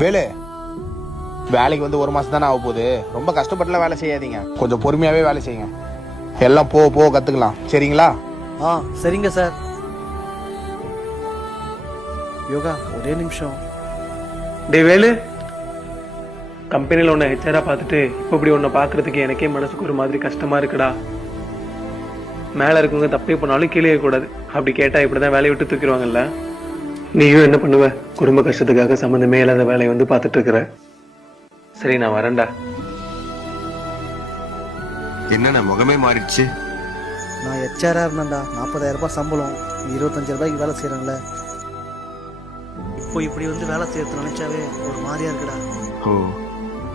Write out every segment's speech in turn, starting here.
வேலு, வேலைக்கு வந்து 1 மாசம் தானே ஆக போகுது. ரொம்ப கஷ்டப்பட்டுலாம் வேலை செய்யாதீங்க, கொஞ்சம் பொறுமையாவே வேலை செய்யுங்க. எல்லாம் போக கத்துக்கலாம், சரிங்களா? சரிங்க சார். யோகா ஒரே நிமிஷம். டே வேலு, கம்பெனியில் உன்னை ஹெச்ஆரா பார்த்துட்டு இப்போ இப்படி உன்னை பார்க்கறதுக்கு எனக்கே மனசுக்கு ஒரு மாதிரி கஷ்டமா இருக்குடா. மேலே இருக்கவங்க தப்பே பண்ணாலும் கீழே கூடாது, அப்படி கேட்டால் இப்படி தான் வேலையை விட்டு தூக்கிடுவாங்கல்ல. நீயும் என்ன பண்ணுவ? குடும்ப கஷ்டத்துக்காக சம்மந்தமே இல்லாத வேலையை வந்து பார்த்துட்டு இருக்கிற. சரி, நான் வரேன்டா. என்னண்ணா முகமே மாறிடுச்சு? நான் ஹெச்ஆரா இருந்தேன்டா. 40,000 ரூபாய் சம்பளம், 25 ரூபாய்க்கு வேலை செய்யறேன்ல. இப்போ இப்படி வந்து வேலை செய்யறது நினைச்சாவே ஒரு மாதிரியா இருக்குடா. ஓ,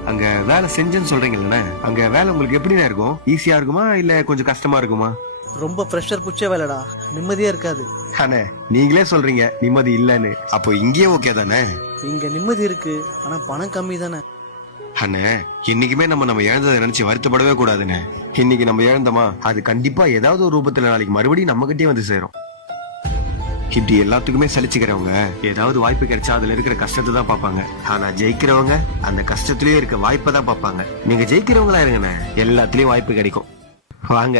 அங்க வேலை செஞ்சேன்னு சொல்றீங்கல்ல, அங்க வேலை உங்களுக்கு எப்படிதான் இருக்கும்? ஈஸியா இருக்குமா இல்ல கொஞ்சம் கஷ்டமா இருக்குமா? ரொம்ப ப்ரெஷர் புடிச்ச வேலைடா, நிம்மதியா இருக்காது. அண்ணே, நீங்களே சொல்றீங்க நிம்மதி இல்லன்னு, அப்போ இங்கேயே ஓகே தானே? இங்க நிம்மதி இருக்கு, ஆனா பணம் கம்மி தானே. அண்ணே, இன்னைக்குமே நம்ம இழந்ததை நினைச்சு வருத்தப்படவே கூடாதுண்ணே. இன்னைக்கு நம்ம இழந்தோமா, அது கண்டிப்பா ஏதாவது ஒரு ரூபத்துல நாளைக்கு மறுபடியும் நம்ம கிட்டே வந்து சேரும். இப்படி எல்லாத்துக்குமே சலிச்சுக்கிறவங்க ஏதாவது வாய்ப்பு கிடைச்சா அதுல இருக்கிற கஷ்டத்தை தான் பார்ப்பாங்க. ஆனா ஜெயிக்கிறவங்க அந்த கஷ்டத்திலேயே இருக்க வாய்ப்பை தான் பார்ப்பாங்க. நீங்க ஜெயிக்கிறவங்களா இருங்கண்ணே, எல்லாத்துலயும் வாய்ப்பு கிடைக்கும். வாங்க.